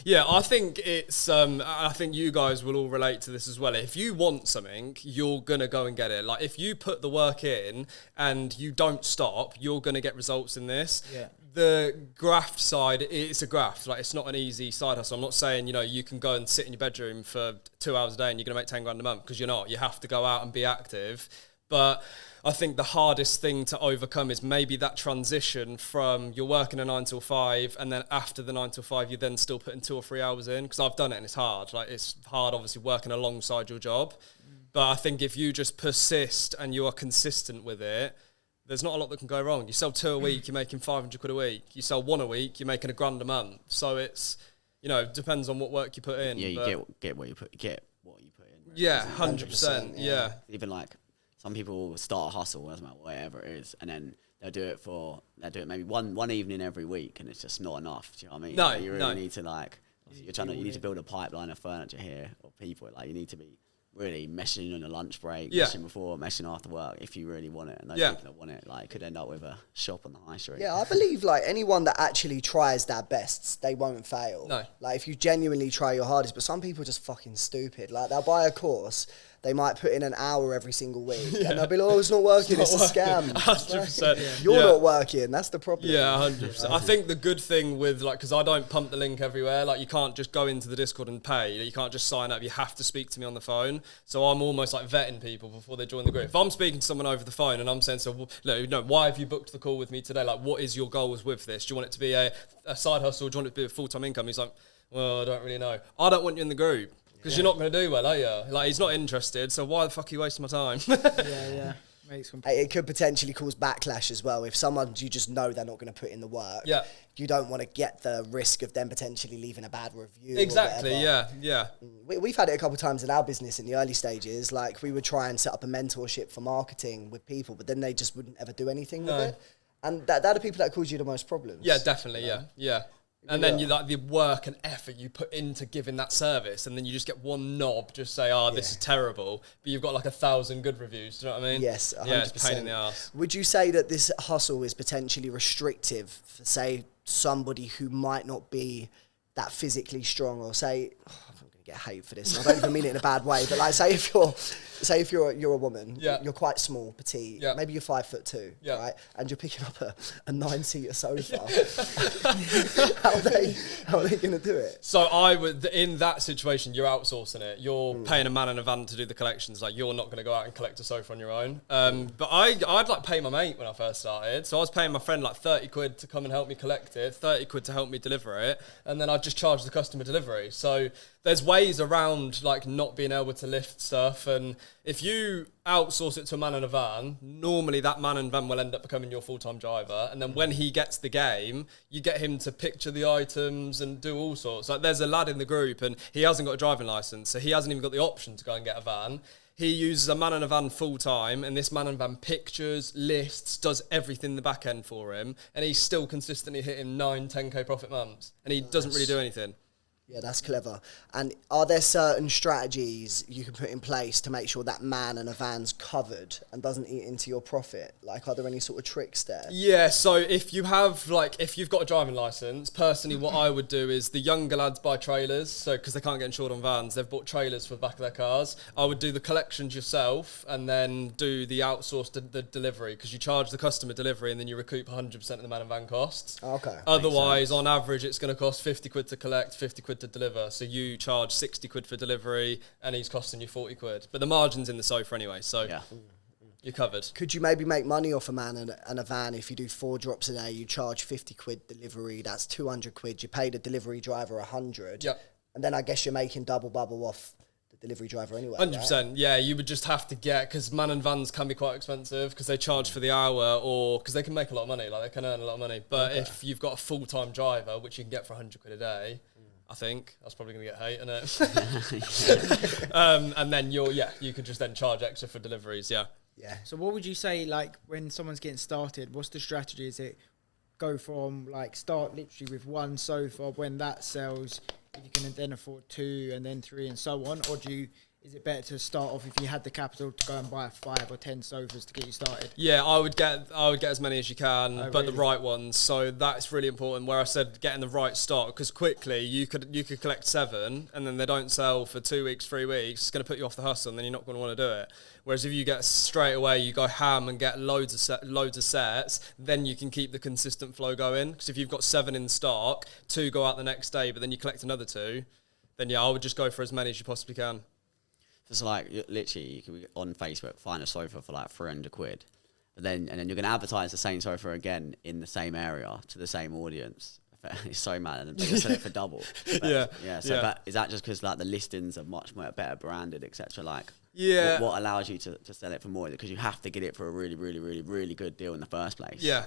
Yeah, I think it's, I think you guys will all relate to this as well. If you want something, you're going to go and get it. Like if you put the work in and you don't stop, you're going to get results in this. Yeah. The graft side, it's a graft. Like it's not an easy side hustle. I'm not saying, you can go and sit in your bedroom for 2 hours a day and you're going to make 10 grand a month, because you're not. You have to go out and be active. But I think the hardest thing to overcome is maybe that transition from you're working a 9 till 5 and then after the 9 till 5 you're then still putting 2 or 3 hours in, because I've done it and it's hard. Like it's hard obviously working alongside your job. But I think if you just persist and you are consistent with it, there's not a lot that can go wrong. You sell 2 a week, you're making 500 quid a week. You sell 1 a week, you're making £1,000 a month. So it's, it depends on what work you put in. Yeah, you get what you put in. Right? Yeah, 100%. Yeah. Even like some people will start a hustle, doesn't matter whatever it is, and then they'll do it maybe one evening every week, and it's just not enough. Do you know what I mean? No, like, you really need to you need to build a pipeline of furniture here or people. Like you need to be really meshing on a lunch break, meshing before, meshing after work if you really want it. And those people that want it, like, could end up with a shop on the high street. Yeah, I believe like anyone that actually tries their best, they won't fail. No. Like if you genuinely try your hardest, but some people are just fucking stupid. Like they'll buy a course, they might put in an hour every single week, and they'll be like, "Oh, it's not working. It's a scam." 100%. You're not working. That's the problem. Yeah, 100%. I think the good thing with, like, because I don't pump the link everywhere, like, you can't just go into the Discord and pay. You can't just sign up. You have to speak to me on the phone. So I'm almost like vetting people before they join the group. If I'm speaking to someone over the phone and I'm saying, why have you booked the call with me today? Like, what is your goals with this? Do you want it to be a side hustle? Or do you want it to be a full-time income? He's like, well, I don't really know. I don't want you in the group. Because you're not going to do well, are you? Like, he's not interested, so why the fuck are you wasting my time? Yeah. It could potentially cause backlash as well. If someone, you just know they're not going to put in the work, you don't want to get the risk of them potentially leaving a bad review. Exactly, yeah. We've had it a couple of times in our business in the early stages. Like, we would try and set up a mentorship for marketing with people, but then they just wouldn't ever do anything with it. And they're the people that cause you the most problems. Yeah, definitely, yeah. And then you like the work and effort you put into giving that service, and then you just get one knob just say, this is terrible, but you've got like 1,000 good reviews. Do you know what I mean? Yes, 100%. Yeah, it's a pain in the ass. Would you say that this hustle is potentially restrictive for, say, somebody who might not be that physically strong, or say, I'm going to get hate for this, and I don't even mean it in a bad way, but like say if you're a woman, you're quite small, petite, maybe you're 5'2", right? And you're picking up a 9-seater sofa. How are they going to do it? So I would, in that situation, you're outsourcing it. You're paying a man in a van to do the collections. Like, you're not going to go out and collect a sofa on your own. But I'd like pay my mate when I first started. So I was paying my friend like 30 quid to come and help me collect it, 30 quid to help me deliver it, and then I'd just charge the customer delivery. So there's ways around like not being able to lift stuff, and if you outsource it to a man in a van, normally that man in a van will end up becoming your full-time driver, and then when he gets the game, you get him to picture the items and do all sorts. Like, there's a lad in the group and he hasn't got a driving license, so he hasn't even got the option to go and get a van. He uses a man in a van full-time, and this man in a van pictures, lists, does everything in the back end for him, and he's still consistently hitting 9, 10k profit months, and he doesn't really do anything. Yeah, that's clever. And are there certain strategies you can put in place to make sure that man and a van's covered and doesn't eat into your profit? Like, are there any sort of tricks there? Yeah, so if you've got a driving license, personally what I would do is the younger lads buy trailers, so because they can't get insured on vans, they've bought trailers for the back of their cars. I would do the collections yourself and then do the outsourced the delivery, because you charge the customer delivery and then you recoup 100% of the man and van costs. Okay. Otherwise, on average, it's going to cost 50 quid to collect, 50 quid to deliver. So you charge 60 quid for delivery and he's costing you 40 quid. But the margin's in the sofa anyway, so you're covered. Could you maybe make money off a man and a van if you do 4 drops a day, you charge 50 quid delivery, that's 200 quid, you pay the delivery driver 100. Yep. And then I guess you're making double bubble off the delivery driver anyway. 100%. Right? Yeah, you would just have to because man and vans can be quite expensive because they charge for the hour, or because they can make a lot of money, like they can earn a lot of money. But if you've got a full-time driver, which you can get for 100 quid a day, I think that's probably going to get hate, isn't it? And then you could just then charge extra for deliveries. Yeah. So what would you say, like, when someone's getting started, what's the strategy? Is it go from, like, start literally with 1 sofa, when that sells, if you can then afford 2 and then 3 and so on? Or is it better to start off, if you had the capital, to go and buy 5 or 10 sofas to get you started? Yeah, I would get as many as you can, but really? the right ones. So that's really important. Where I said getting the right stock, because quickly you could collect 7, and then they don't sell for 2 weeks, 3 weeks. It's going to put you off the hustle, and then you're not going to want to do it. Whereas if you get straight away, you go ham and get loads of sets, then you can keep the consistent flow going. Because if you've got 7 in stock, 2 go out the next day, but then you collect another 2, then I would just go for as many as you possibly can. It's like, literally, you can on Facebook find a sofa for like 300 quid, and then you're going to advertise the same sofa again in the same area to the same audience. It's so mad, and they're going to sell it for double. But, but is that just because like the listings are much more better branded, etc.? Like, what allows you to sell it for more? Because you have to get it for a really, really, really, really good deal in the first place. Yeah,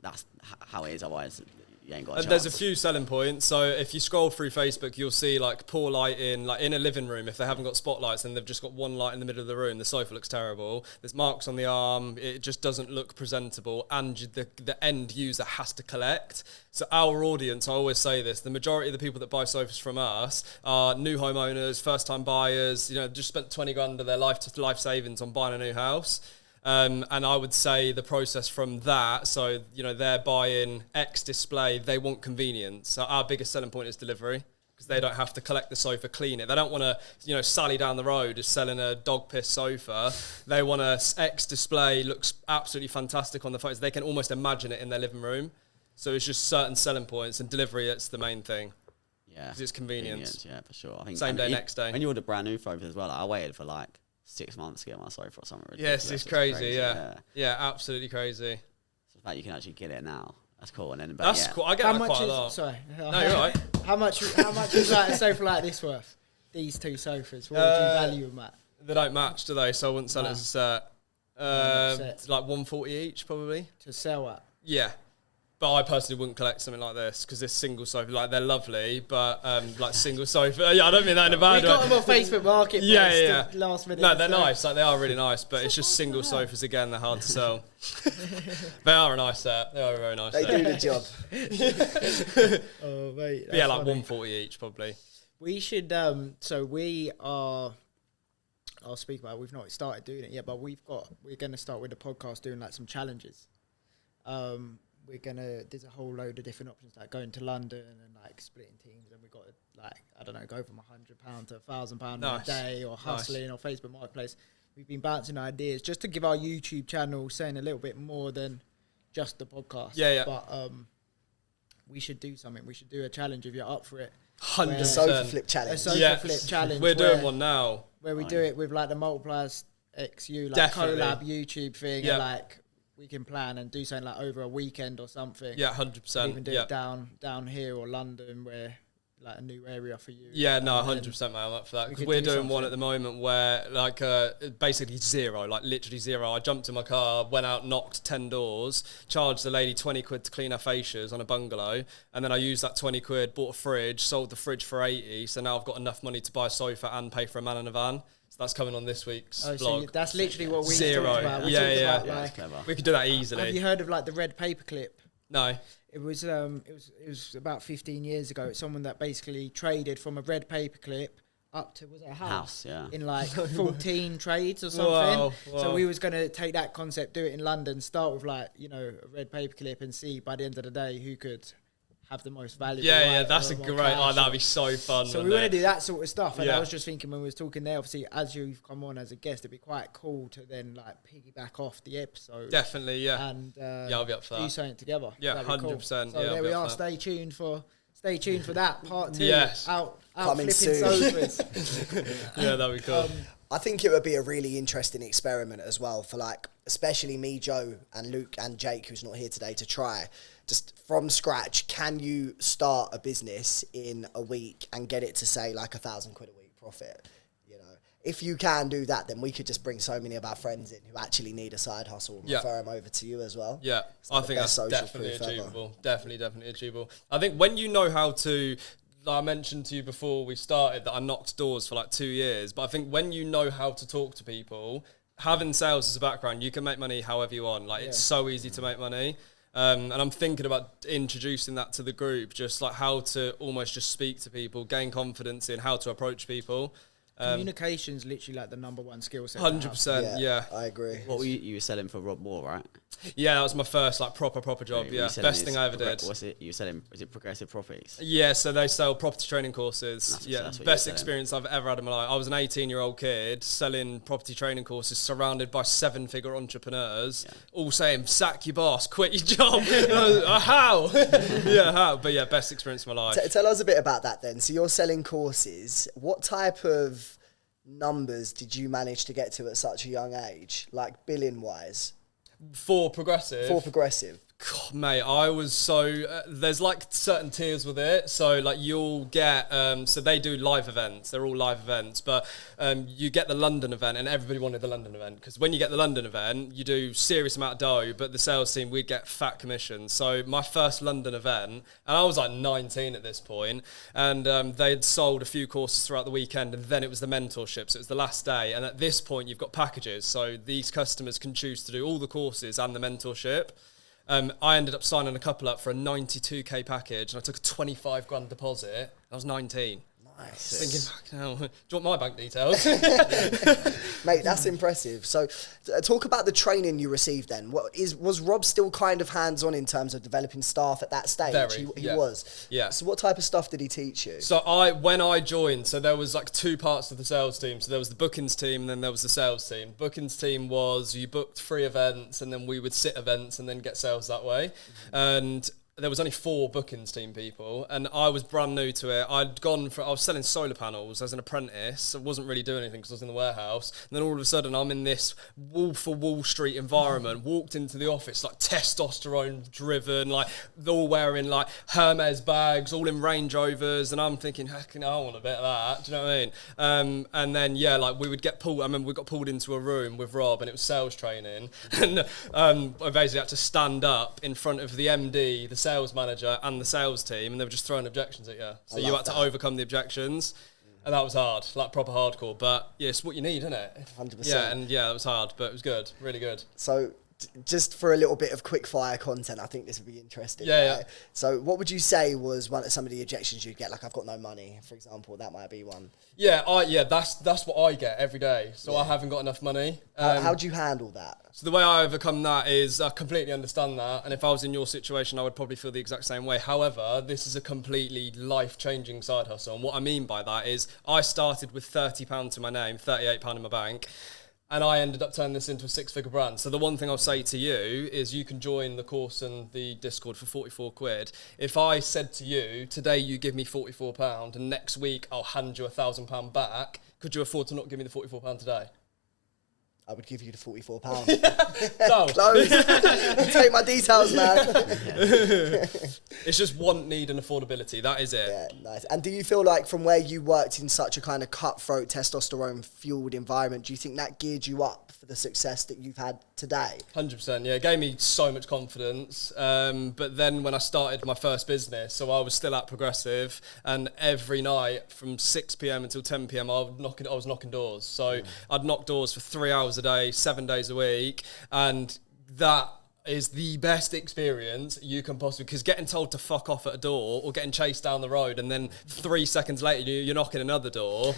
that's how it is. Otherwise, you ain't got a chance. There's a few selling points. So if you scroll through Facebook, you'll see like poor lighting, like in a living room. If they haven't got spotlights and they've just got one light in the middle of the room, the sofa looks terrible. There's marks on the arm. It just doesn't look presentable, and the end user has to collect. So our audience, I always say this, the majority of the people that buy sofas from us are new homeowners, first-time buyers, just spent 20 grand of their life savings on buying a new house. And I would say the process from that, so, they're buying X display, they want convenience. So our biggest selling point is delivery, because they don't have to collect the sofa, clean it. They don't want to, sally down the road just selling a dog piss sofa. They want a X display, looks absolutely fantastic on the photos. They can almost imagine it in their living room. So it's just certain selling points, and delivery, that's the main thing. Yeah. Because it's convenience. Yeah, for sure. I think same day, next day. When you order brand new sofas as well, I waited for like 6 months to get my sofa or something ridiculous. Yes, it's crazy, yeah. Absolutely crazy. So the fact you can actually get it now, that's cool. And then, that's cool. I get that quite a lot. Sorry. No, you're right. How much is like a sofa like this worth? These 2 sofas, what would you value them at? They don't match, do they? So I wouldn't sell it as a set. It's like 140 each, probably. To sell at? Yeah. But I personally wouldn't collect something like this, because this single sofa, like, they're lovely, but like single sofa, I don't mean that in a bad way. We got them on Facebook Marketplace. Yeah. Last minute. No, they're nice. Like, they are really nice, but it's just single sofas again. They're hard to sell. They are a nice set. They are a very nice set. They do the job. Oh mate. But yeah, like 140 each probably. We should. So we are. I'll speak about it. We've not started doing it yet, but we're going to start with the podcast doing like some challenges. There's a whole load of different options, like going to London and like splitting teams, and we've got to, like, I don't know, go from £100 to £1,000 in a day, or hustling, or Facebook Marketplace. We've been bouncing ideas just to give our YouTube channel saying a little bit more than just the podcast. Yeah. But we should do something. We should do a challenge if you're up for it. 100%. Sofa flip challenge. A sofa flip challenge. We're doing one now. Where we do it with like the Multipliers XU, like Definitely. collab YouTube thing, and like we can plan and do something like over a weekend or something. Yeah, 100%. Even do it down here or London, where like a new area for you. Yeah, no, 100%, mate. I'm up for that. Because we're doing one at the moment where, like, basically zero, like literally zero. I jumped in my car, went out, knocked 10 doors, charged the lady 20 quid to clean her fascias on a bungalow, and then I used that 20 quid, bought a fridge, sold the fridge for 80. So now I've got enough money to buy a sofa and pay for a man in a van. So that's coming on this week's vlog. So that's literally what we talked about. Yeah. About, like, we could do that easily. Have you heard of like the red paperclip? No. It was about 15 years ago. It's someone that basically traded from a red paperclip up to, was it a house? Yeah. In like 14 trades or something. Wow. So we was going to take that concept, do it in London, start with like, you know, a red paperclip and see by the end of the day who could have the most valuable. Yeah, that's a great, that'd be so fun. So we want to do that sort of stuff. And Yeah. I was just thinking when we was talking there, obviously, as you've come on as a guest, it'd be quite cool to then like piggyback off the episode. Definitely, yeah. And Yeah, I'll be up for do that. something together. Yeah, That'd be cool. 100%. So Yeah, there I'll we be up are. for that. Stay tuned for that part 2. Yes. Out Coming flipping soon. sofas. Yeah, that'd be cool. I think it would be a really interesting experiment as well for like, especially me, Joe, and Luke and Jake, who's not here today, to try. Just from scratch, can you start a business in a week and get it to say like £1,000 a week profit? You know, if you can do that, then we could just bring so many of our friends in who actually need a side hustle and refer them over to you as well. Yeah, I think that's definitely achievable. Definitely achievable. I think when you know how to, like I mentioned to you before we started, that I knocked doors for like 2 years, but I think when you know how to talk to people, having sales as a background, you can make money however you want. Like it's so easy to make money. And I'm thinking about introducing that to the group, just like how to almost just speak to people, gain confidence in how to approach people. Communication's literally like the number one skill set. 100%, yeah. I agree. What were you were selling for Rob Moore, right? Yeah, that was my first like proper job. Yeah, best thing I ever did. What's it? You were selling? Is it Progressive Properties? Yeah, so they sell property training courses. That's what Best you're experience I've ever had in my life. I was an 18-year-old kid selling property training courses, surrounded by 7-figure entrepreneurs, all saying "sack your boss, quit your job." How? Yeah, how? But yeah, best experience of my life. Tell us a bit about that then. So you're selling courses. What type of numbers did you manage to get to at such a young age, like billing wise? For Progressive. God, mate, I was so... there's like certain tiers with it. So like you'll get... so they do live events. They're all live events. But you get the London event, and everybody wanted the London event. Because when you get the London event, you do serious amount of dough, but the sales team, we'd get fat commissions. So my first London event, and I was like 19 at this point, and they'd sold a few courses throughout the weekend, and then it was the mentorship. So it was the last day. And at this point, you've got packages. So these customers can choose to do all the courses and the mentorship. I ended up signing a couple up for a 92k package, and I took a 25 grand deposit. I was 19. Nice. Thinking, oh, do you want my bank details? Mate, that's impressive. So talk about the training you received then. Was Rob still kind of hands-on in terms of developing staff at that stage? Very, he was? Yeah. So what type of stuff did he teach you? So when I joined, so there was like 2 parts of the sales team. So there was the bookings team, and then there was the sales team. Bookings team was you booked 3 events, and then we would sit events and then get sales that way. And there was only 4 bookings team people, and I was brand new to it. I was selling solar panels as an apprentice. I wasn't really doing anything because I was in the warehouse. And then all of a sudden, I'm in this Wolf of Wall Street environment. Walked into the office like testosterone driven, like all wearing like Hermes bags, all in Range Rovers, and I'm thinking, heck, I want a bit of that. Do you know what I mean? And then like we would get pulled. I remember we got pulled into a room with Rob, and it was sales training, and I basically had to stand up in front of the MD, the sales manager, and the sales team, and they were just throwing objections at you. So you had to overcome the objections, and that was hard, like proper hardcore. But yeah, it's what you need, isn't it? 100%. Yeah, and yeah, that was hard, but it was good, really good. So just for a little bit of quick fire content, I think this would be interesting. Yeah, right? So what would you say was some of the objections you'd get? Like, I've got no money, for example. That might be one. Yeah, that's what I get every day. So I haven't got enough money. How do you handle that? So the way I overcome that is I completely understand that. And if I was in your situation, I would probably feel the exact same way. However, this is a completely life-changing side hustle. And what I mean by that is I started with £30 to my name, £38 in my bank. And I ended up turning this into a 6-figure brand. So the one thing I'll say to you is you can join the course and the Discord for 44 quid. If I said to you, today you give me £44 and next week I'll hand you £1,000 back, could you afford to not give me the £44 today? I would give you the £44. No. Close. Take my details, man. It's just want, need and affordability. That is it. Yeah, nice. And do you feel like from where you worked in such a kind of cutthroat, testosterone-fueled environment, do you think that geared you up for the success that you've had today? 100%, yeah. It gave me so much confidence. But then when I started my first business, so I was still at Progressive, and every night from 6 p.m. until 10 p.m. I was knocking doors. So I'd knock doors for 3 hours a day, 7 days a week, and that is the best experience you can possibly, because getting told to fuck off at a door or getting chased down the road and then 3 seconds later you're knocking another door,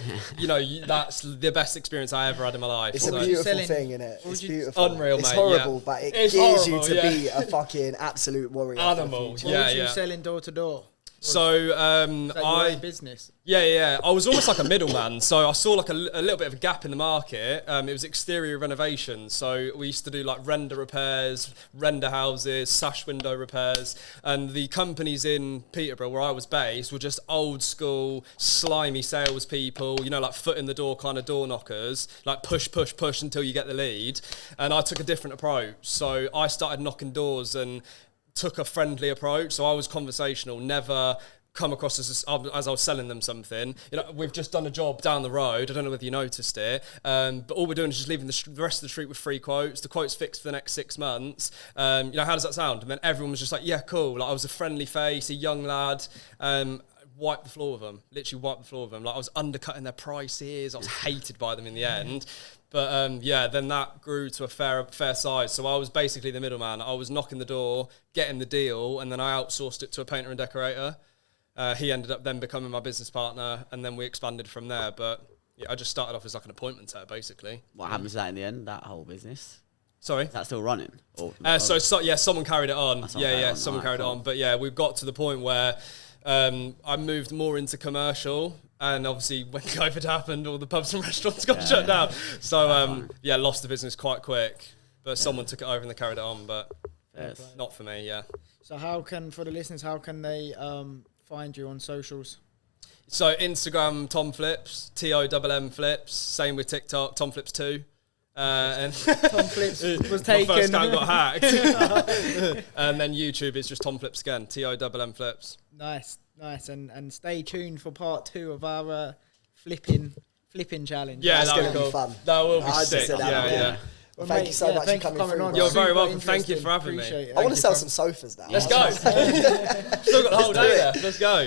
that's the best experience I ever had in my life. It's a beautiful thing, isn't it? It's beautiful. Unreal, it's mate. Horrible, but it it's gears horrible, you to be a fucking absolute warrior. Animal. What was you selling door to door? So I business. Yeah. I was almost like a middleman. So I saw like a little bit of a gap in the market. It was exterior renovation. So we used to do like render repairs, render houses, sash window repairs. And the companies in Peterborough where I was based were just old school, slimy salespeople, like foot in the door kind of door knockers, like push until you get the lead. And I took a different approach. So I started knocking doors and took a friendly approach. So I was conversational, never come across as I was selling them something. We've just done a job down the road. I don't know whether you noticed it, but all we're doing is just leaving the rest of the street with free quotes. The quote's fixed for the next 6 months. How does that sound? And then everyone was just like, yeah, cool. Like I was a friendly face, a young lad. Wiped the floor with them. Literally wiped the floor with them. Like I was undercutting their prices. I was hated by them in the end. But then that grew to a fair size. So I was basically the middleman. I was knocking the door, getting the deal, and then I outsourced it to a painter and decorator. He ended up then becoming my business partner, and then we expanded from there. But I just started off as like an appointment setter, basically. What happens to that in the end, that whole business? Sorry? Is that still running? Someone carried it on. Someone carried it on. But we got to the point where I moved more into commercial. And obviously, when COVID happened, all the pubs and restaurants got shut down. So, lost the business quite quick. But someone took it over and they carried it on. But not for me, So for the listeners, how can they find you on socials? So, Instagram, Tomm Flips, TOMM Flips. Same with TikTok, Tomm Flips 2. And Tomm Flips was taken. My first account got hacked. And then YouTube is just Tomm Flips again, TOMM Flips. Nice, and stay tuned for part 2 of our flipping challenge. Yeah, that's going to be fun. That will be sick. Yeah. Well, thank you so much for coming through. You're very welcome. Thank you for having me. I want to sell some sofas now. Let's go. Still got the whole day left. Let's go.